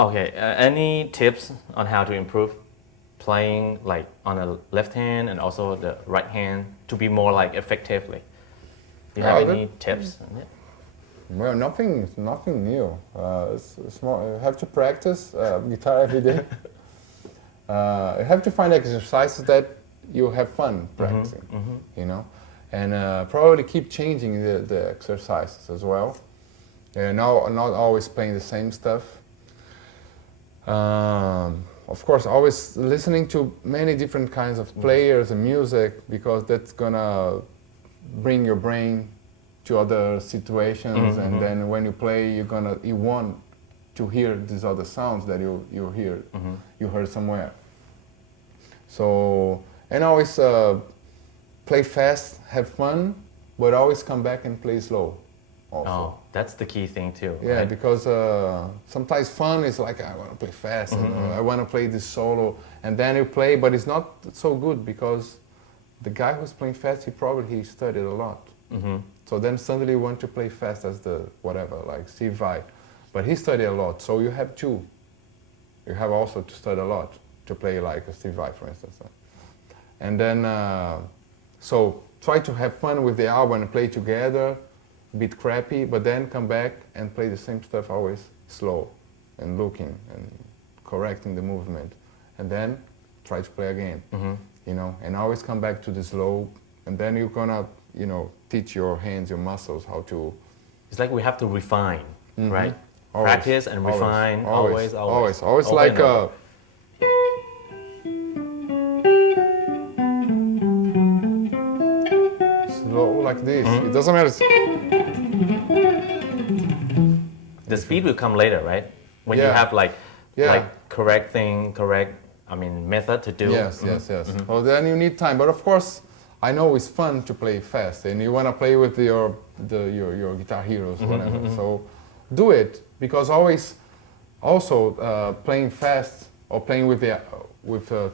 Okay, any tips on how to improve playing like on the left hand and also the right hand to be more like effectively? Do you have any tips? Well, nothing new. It's more, you have to practice guitar every day. You have to find exercises that you have fun practicing, you know, and probably keep changing the exercises as well. Not always playing the same stuff. Of course, always listening to many different kinds of players and music, because that's gonna bring your brain to other situations, and then when you play, you want to hear these other sounds that you heard somewhere. So, and always play fast, have fun, but always come back and play slow also. Oh, that's the key thing too. Yeah, right? because sometimes fun is like, I want to play fast, and I want to play this solo, and then you play, but it's not so good because the guy who's playing fast, he studied a lot. So then suddenly you want to play fast as the whatever, like Steve Vai, but he studied a lot, so you have to. You have also to study a lot to play like a Steve Vai, for instance. And then, so try to have fun with the album and play together, a bit crappy, but then come back and play the same stuff always slow and looking and correcting the movement, and then try to play again, you know, and always come back to the slow, and then you're gonna, you know, teach your hands, your muscles how to. It's like we have to refine, right? Always, Practice and refine, always over like slow like this. It doesn't matter. The speed will come later, right? When you have like correct method to do. Yes. Well, then you need time, but of course, I know it's fun to play fast, and you want to play with your guitar heroes, whatever. So do it, because also playing fast or playing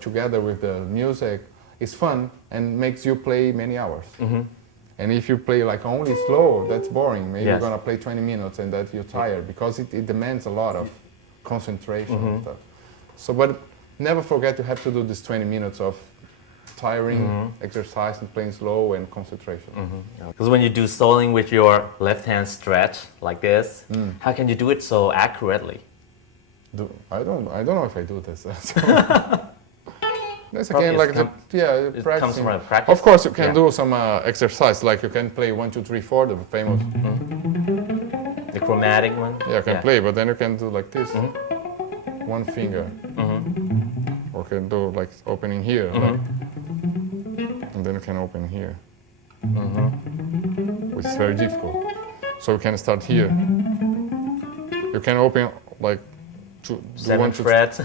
together with the music is fun and makes you play many hours. And if you play like only slow, that's boring. Maybe you're gonna play 20 minutes and that you're tired, because it demands a lot of concentration and stuff. So, but never forget to have to do this 20 minutes of tiring exercise and playing slow and concentration. Because when you do soloing with your left hand stretch like this, how can you do it so accurately? I don't know if I do this. That's Probably again like it comes from practice. Of course, you can do some exercise, like you can play 1, 2, 3, 4, the famous. The chromatic one. Yeah, you can play, but then you can do like this, one finger, or you can do like opening here, like, and then you can open here, which is very difficult. So you can start here. You can open like 7 frets.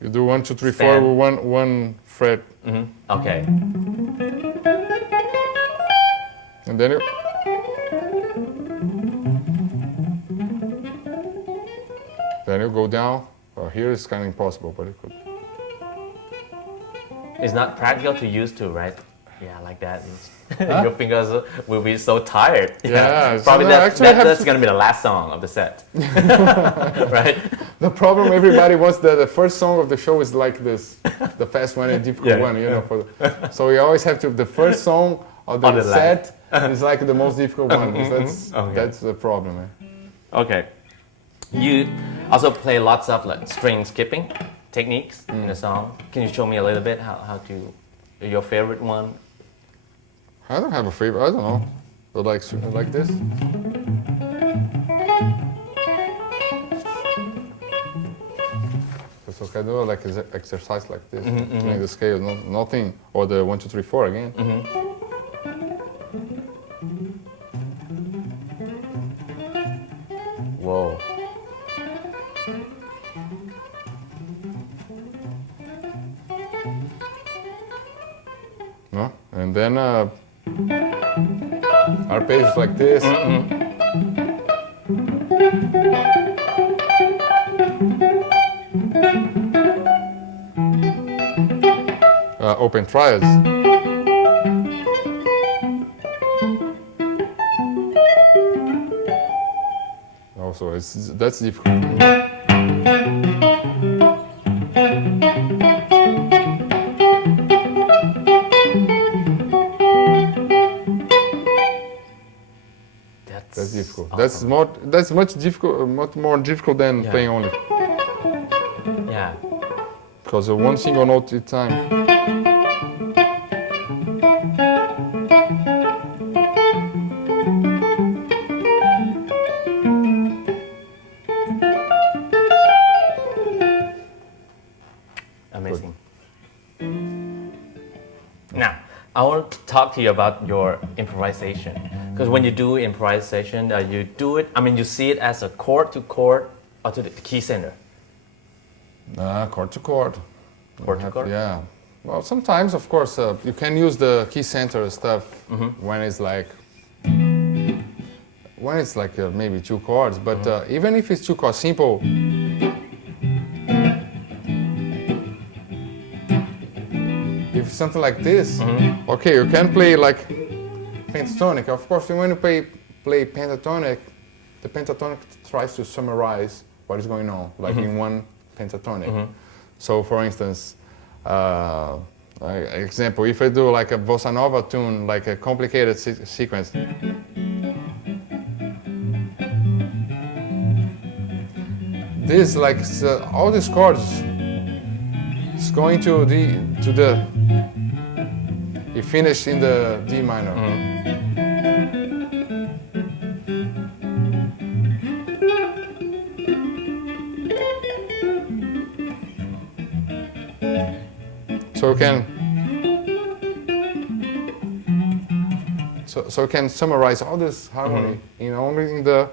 You do 1, 2, 3, 4 with one fret. Okay. And then you go down. Here is kind of impossible, but it could. It's not practical to use to, right? Yeah, like that. Your fingers will be so tired. Yeah. Probably that's going to be the last song of the set. Right? The problem, everybody wants the first song of the show is like this, the fast one and difficult one, you know. So you always have to, the first song of the set is like the most difficult one. That's the problem. Okay. You also play lots of like string skipping techniques in the song. Can you show me a little bit how to, your favorite one? I don't have a favorite, I don't know. But like this. So can do like exercise like this, playing the scale, nothing, or the 1, 2, 3, 4 again. Whoa. No? And then arpeggios like this. Open triads. Also, that's difficult. That's difficult. awesome. That's much difficult, much more difficult than Yeah. playing only. Yeah. Because one single note at a time. Amazing. Now, I want to talk to you about your improvisation. Because when you do improvisation, you do it, I mean, you see it as a chord to chord or to the key center. Chord to chord. Chord to chord? Yeah. Well, sometimes, of course, you can use the key center stuff when it's like maybe two chords. But even if it's two chords, simple. If it's something like this, okay, you can play like pentatonic. Of course, when you play pentatonic, the pentatonic tries to summarize what is going on, like in one pentatonic. So, for instance, example, if I do like a bossa nova tune, like a complicated sequence. This, like, all these chords is going to the. You finish in the D minor. So you can. So you can summarize all this harmony in only in the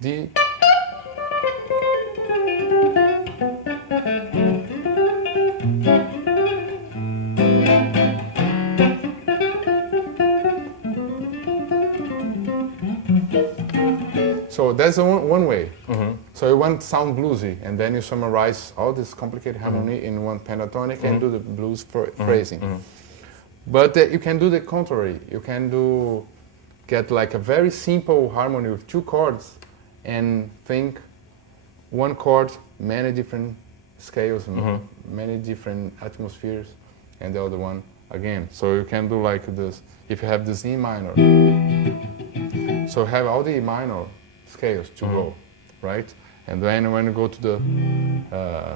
D. So that's one way. So you want sound bluesy, and then you summarize all this complicated harmony in one pentatonic and do the blues phrasing. But you can do the contrary. You can get like a very simple harmony with two chords, and think one chord, many different scales, many different atmospheres, and the other one again. So you can do like this. If you have this E minor, so have all the E minor scales to go, right? And then when you go to the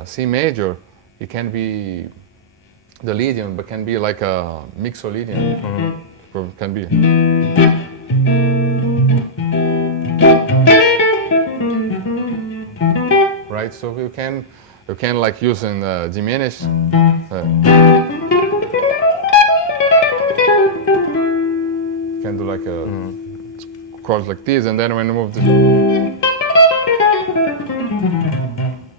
C major, it can be the Lydian, but can be like a mixolydian. Or it can be. Right, so you can like use in diminish. Can do like a chords like this, and then when you move the,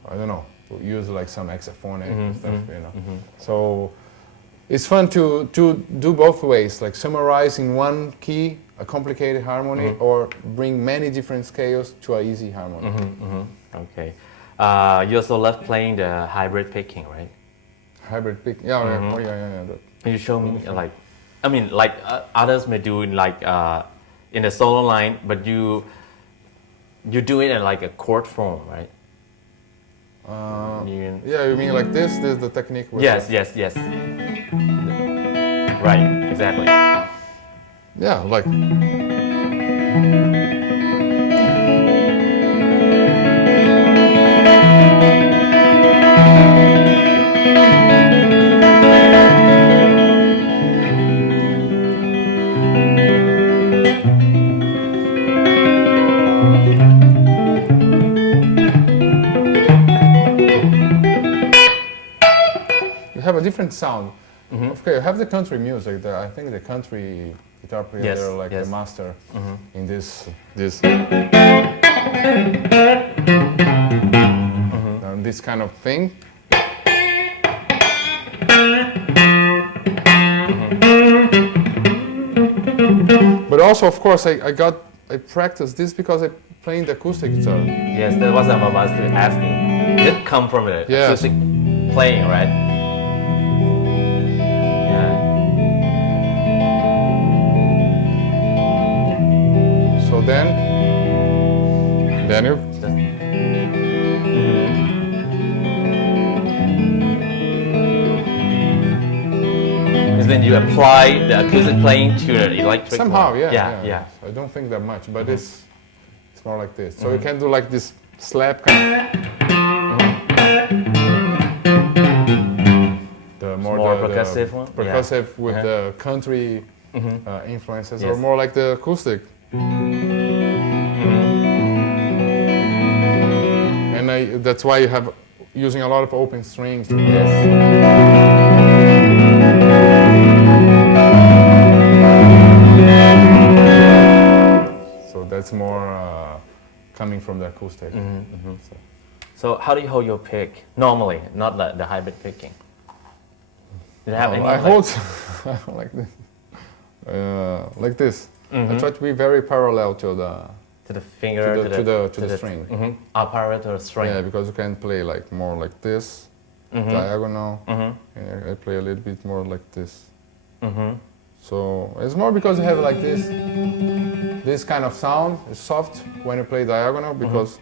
I don't know, use like some hexaphonic stuff, you know. So it's fun to do both ways, like summarize in one key a complicated harmony, or bring many different scales to an easy harmony. Okay. You also love playing the hybrid picking, right? Hybrid pick, yeah. Can you show me, like, I mean, like others may do in like in the solo line, but you do it in like a chord form, right? Yeah, you mean like this? This is the technique? Yes. Right, exactly. Yeah, like. Have a different sound. Okay, you have the country music. I think the country guitar player, they're like the master in this. This kind of thing. But also, of course, I practiced this because I played the acoustic guitar. Yes, that was what I was asking. Did it come from the acoustic playing, right? So then you. when you apply the acoustic playing to the electric Somehow, one. yeah. I don't think that much, but it's more like this. So you can do like this slap kind of. The more percussive one? Percussive with the country influences, or more like the acoustic. And that's why you have using a lot of open strings. Yes. So that's more coming from the acoustic. So how do you hold your pick normally, not the hybrid picking? Do you have any? I hold like this. Like this. I try to be very parallel to the finger, to the string. Parallel to the string. Yeah, because you can play like more like this, diagonal, and I play a little bit more like this. So it's more because you have like this kind of sound. It's soft when you play diagonal because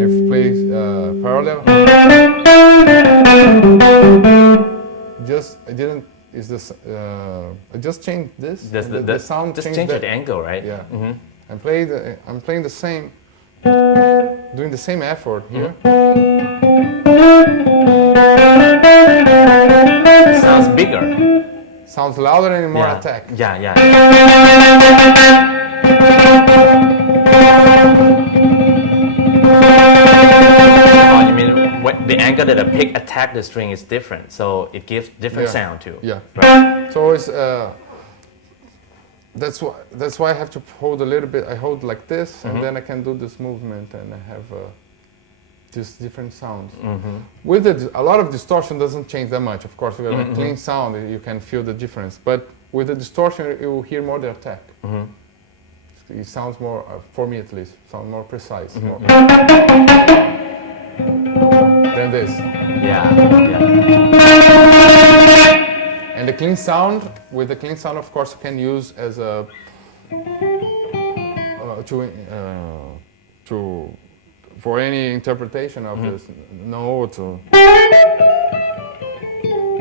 if you play parallel, I just changed this. The sound just change the angle, right? Yeah. I'm playing the same, doing the same effort here. Sounds bigger. Sounds louder and more attack. Yeah. You mean the angle that a pick attack the string is different, so it gives different sound too. Yeah. Right. So it's that's why I have to hold a little bit. I hold like this, and then I can do this movement, and I have just different sounds. With it, a lot of distortion doesn't change that much. Of course, with a clean sound, you can feel the difference. But with the distortion, you hear more the attack. It sounds more, for me at least, sound more precise. More than this. Yeah. And the clean sound, with the clean sound, of course, you can use as a for any interpretation of this note. Or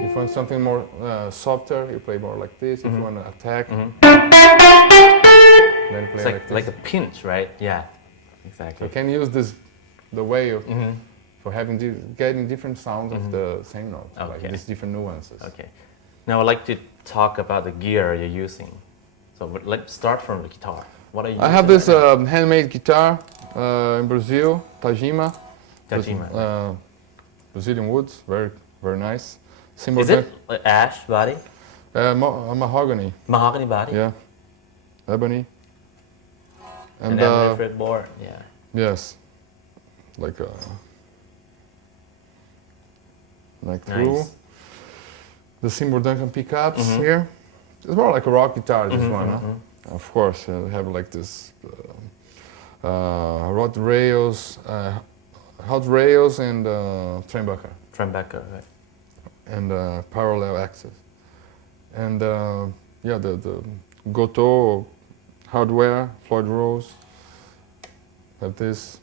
if you want something more softer, you play more like this. If you want to attack, then play It's like a pinch, right? Yeah, exactly. You can use the way of for getting different sounds of the same note, like these different nuances. Okay. Now I'd like to talk about the gear you're using. So let's start from the guitar. What are you using? I have this handmade guitar in Brazil, Tajima. Brazilian woods, very, very nice. Is it ash body? Mahogany. Mahogany body? Yeah. Ebony. And then fretboard, yeah. Yes. Like through. Nice. The Seymour Duncan pickups here. It's more like a rock guitar, this one. Huh? Of course, we have like this hot rails and turnbuckle. Turnbuckle, right. And parallel axis. And the Goto hardware, Floyd Rose. Have this.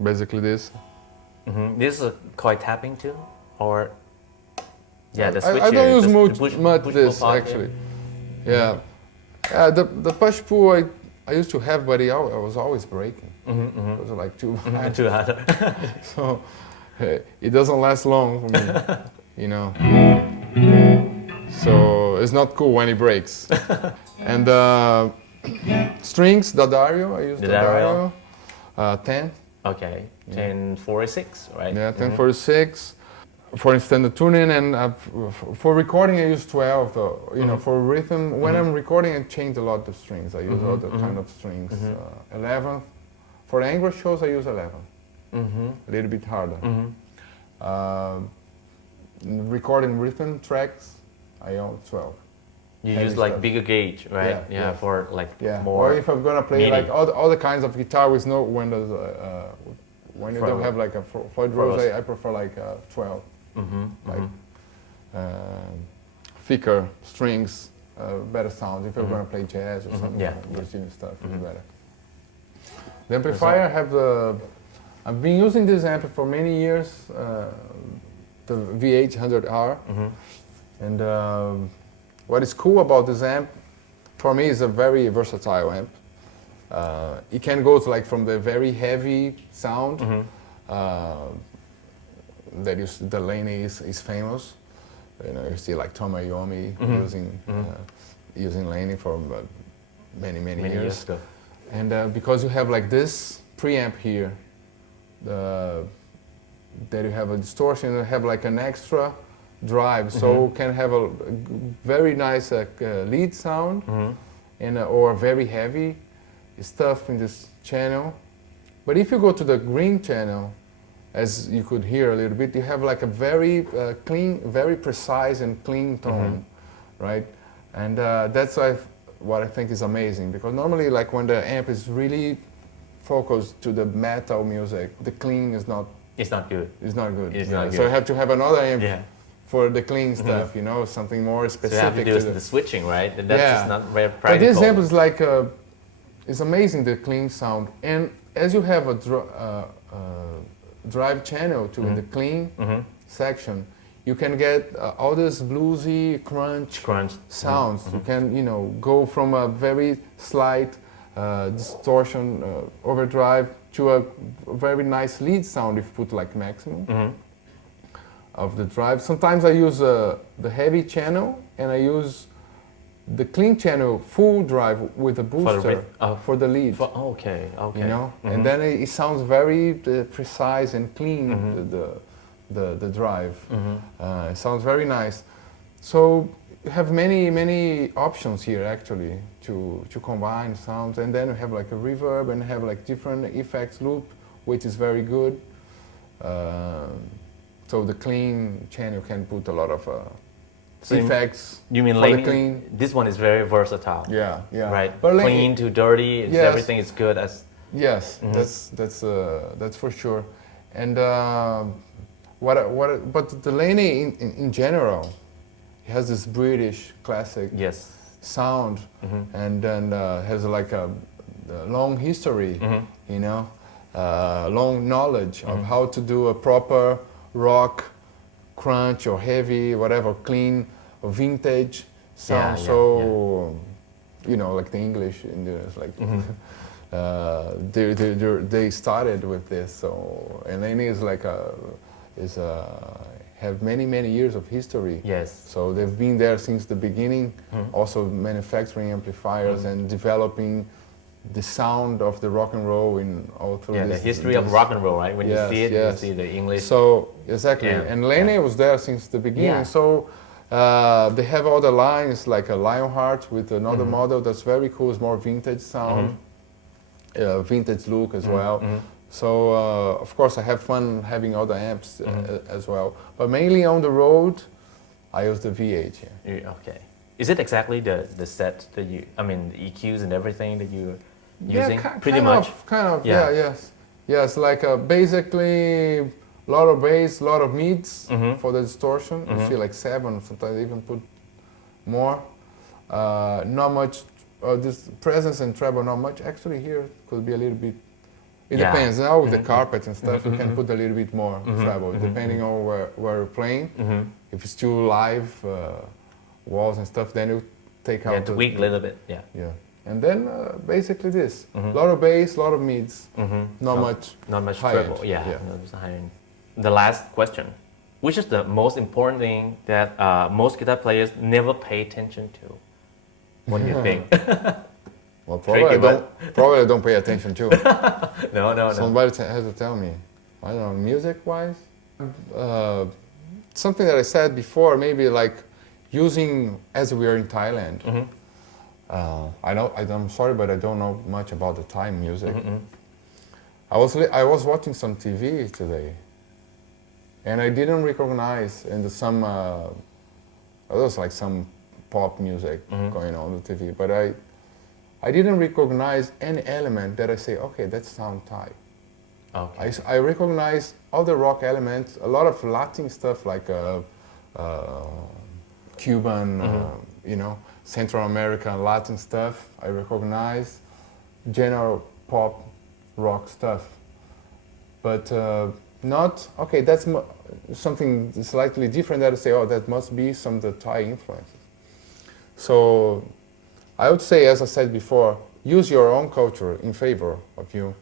Basically this. This is a coil tapping too, or the switch. I don't use much push this pull actually. Yeah, the push pull I used to have, but I was always breaking. It was like too hard. Too hard. So it doesn't last long for me, you know. So it's not cool when it breaks. And strings, D'Addario. I use D'Addario. 10. Okay, 1046, right? Yeah, 1046. For standard tuning, and for recording I use 12. You know, for rhythm, when I'm recording I change a lot of strings. I use other kind of strings. 11. For Angra shows I use 11. A little bit harder. Recording rhythm tracks I own 12. You use like bigger gauge, right? Yeah, for like more. Or if I'm gonna play like all the kinds of guitar with no windows, when you don't have like a Floyd Rose, I prefer like 12. Like thicker strings, better sound. If you're gonna play jazz or something, Brazilian stuff is better. The amplifier I have I've been using this amp for many years, the V800R. And what is cool about this amp, for me, is a very versatile amp. It can go to like from the very heavy sound that the Laney is famous. You know, you see like Tom Iommi using Laney for many years ago. And because you have like this preamp here, that you have a distortion, you have like an extra drive, so can have a very nice lead sound and or very heavy stuff in this channel. But if you go to the green channel, as you could hear a little bit, you have like a very clean, very precise and clean tone, right? And that's what I think is amazing, because normally like when the amp is really focused to the metal music, the clean is not. It's not good. It's not good. It's not good. So you have to have another amp for the clean stuff, you know, something more specific. So you have to do the switching, right? And that's just not very practical. But this amp is like, it's amazing, the clean sound. And as you have a drive channel to in the clean section, you can get all this bluesy crunch sounds. You can, you know, go from a very slight distortion overdrive to a very nice lead sound if you put like maximum of the drive. Sometimes I use the heavy channel and I use the clean channel full drive with a booster for the lead. Okay. You know, and then it sounds very precise and clean. The drive. It sounds very nice. So you have many options here actually to combine sounds, and then you have like a reverb and have like different effects loop, which is very good. So the clean channel can put a lot of effects. You mean Laney? This one is very versatile. Yeah. Right. But clean to dirty, everything is good as. Yes, that's for sure. And but the Laney in general, it has this British classic sound, and then has like a long history, you know, long knowledge of how to do a proper rock, crunch or heavy, whatever, clean or vintage sound. You know, like the English, like they started with this. So and Laney is like have many years of history. Yes. So they've been there since the beginning, also manufacturing amplifiers and developing the sound of the rock and roll in all through the history of rock and roll, right? When you see it, you see the English. So exactly, and Laney was there since the beginning. So they have all the lines like a Lionheart with another model that's very cool. It's more vintage sound, vintage look as well. So of course I have fun having all the amps as well. But mainly on the road, I use the V8 here. Okay. Is it exactly the set that the EQs and everything that you're using? Pretty much. Kind of. Yes. Like basically a lot of bass, a lot of mids for the distortion. You see like 7, sometimes even put more. Not much. This presence and treble, not much. Actually here could be a little bit. It depends. Now with the carpet and stuff, you can put a little bit more treble, depending on where you're playing. If it's too live walls and stuff, then you take out. Tweak a little bit. Yeah. And then basically this: a lot of bass, a lot of mids, not much treble. The last question: which is the most important thing that most guitar players never pay attention to? What do you think? Well, probably I don't pay attention to. No. Somebody has to tell me. I don't know, music-wise? Something that I said before, maybe like using, as we are in Thailand. I'm sorry, but I don't know much about the Thai music. I was watching some TV today, and I didn't recognize there was like some pop music going on the TV, but I didn't recognize any element that I say, okay, that sounds Thai. Okay. I recognize all the rock elements, a lot of Latin stuff like Cuban, you know, Central American Latin stuff. I recognize general pop rock stuff. but not okay. That's something slightly different. That I say, oh, that must be some of the Thai influences. So I would say, as I said before, use your own culture in favor of you.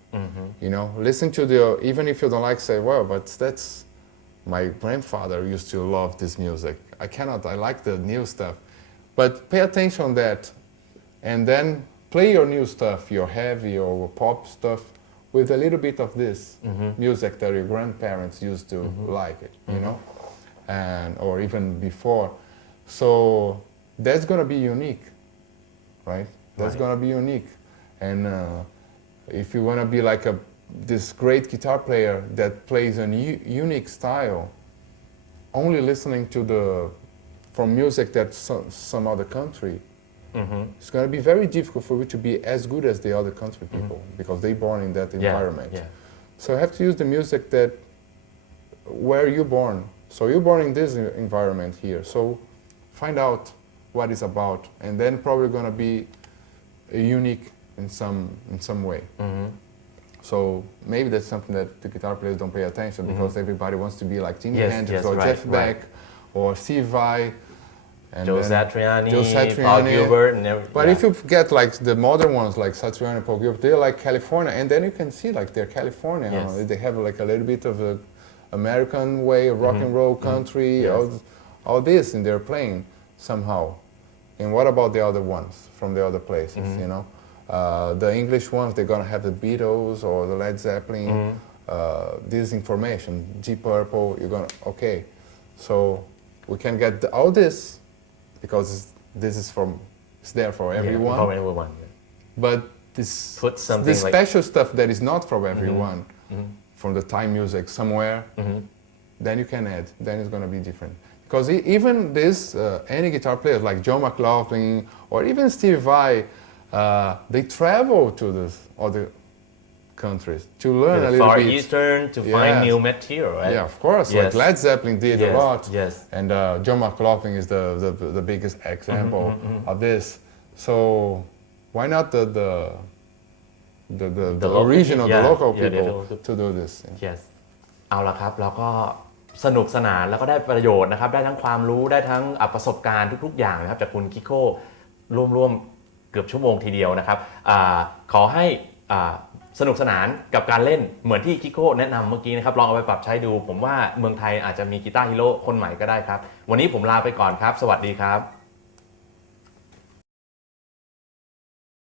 You know, listen to even if you don't like, say, well, but that's my grandfather used to love this music. I cannot. I like the new stuff, but pay attention to that, and then play your new stuff, your heavy or pop stuff, with a little bit of this music that your grandparents used to like it, you know, and or even before. So that's gonna be unique, right? That's gonna be unique, and if you wanna be like this great guitar player that plays a unique style, only listening to from music that's some other country. It's going to be very difficult for you to be as good as the other country people because they're born in that environment. So you have to use the music that where you're born. So you're born in this environment here. So find out what it's about, and then probably going to be unique in some way. So maybe that's something that the guitar players don't pay attention because everybody wants to be like Jimi Hendrix or Jeff Beck or Steve Vai. And Joe Satriani, Paul Gilbert, and everything. But if you get like the modern ones like Satriani, Paul Gilbert, they're like California, and then you can see like they're California. They have like a little bit of a American way of rock and roll, country, all this in their playing somehow. And what about the other ones from the other places? You know, the English ones, they're gonna have the Beatles or the Led Zeppelin. This information, Deep Purple, you're gonna so we can get all this. Because this is it's there for everyone. For everyone. But this special stuff that is not for everyone, from the Thai music somewhere, then you can add. Then it's going to be different. Because even this, any guitar players like Joe McLaughlin or even Steve Vai, they travel to this other countries to learn a little Far bit. Eastern to find new material, right? Yeah, of course. Like Led Zeppelin did a lot. Yes. And Joe McLaughlin is the biggest example of this. So why not the original, the local people to do this? Yes. เอาละครับแล้วก็สนุกสนานแล้วก็ได้ประโยชน์นะครับได้ทั้งความรู้ได้ทั้งประสบการณ์ทุกๆอย่างนะครับจากคุณคิโก้ร่วมเกือบชั่วโมงทีเดียวนะครับขอให้สนุกสนานกับการเล่นเหมือนที่คิโก้แนะนำเมื่อกี้นะครับลองเอาไปปรับใช้ดูผมว่าเมืองไทยอาจจะมีกีตาร์ฮีโร่คนใหม่ก็ได้ครับวันนี้ผมลาไปก่อนครับสวัสดีครับ